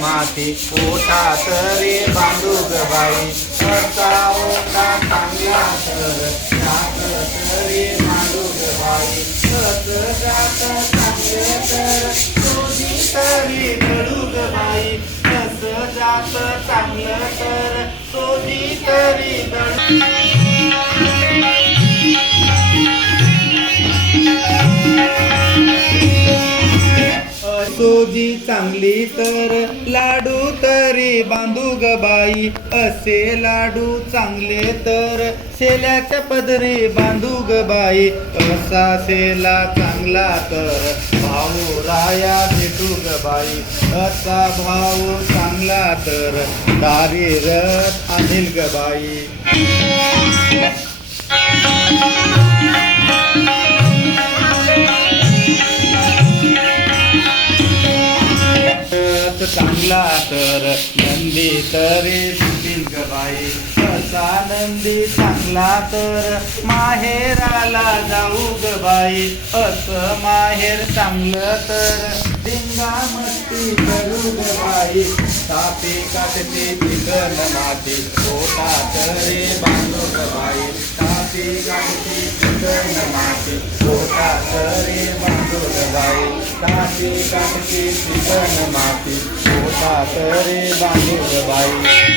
माती. पोटात रे बांधू गबाई बाई ओटा चांगला तर. जात रे बांधू गबाई बाई जात चांगलं तर. सोनी तरी घडू गबाई कस जात चांगलं तर. सोनी तरी घडू सोजी चांगली तर लाडू तरी बांधू ग बाई. असे लाडू चांगले तर शेल्याच्या पदरी बांधू ग बाई. असा शेला चांगला तर भाऊ राया भेटू ग बाई. असा भाऊ चांगला तर दारी रथ आणील ग बाई. चांगला तर नंदी तरी सुटील ग बाई. नंदी चांगला तर माहेराला जाऊ गबाई बाई. माहेर चांगलं तर दिंगा मस्ती करू ग बाई. तापे काटते चिकन माती छोटा तरी बांधू ग बाई. तापे काटते चिकन माती छोटा तरी मानतो ग बाई तापे काटते माती पोटात रे बांधू बाई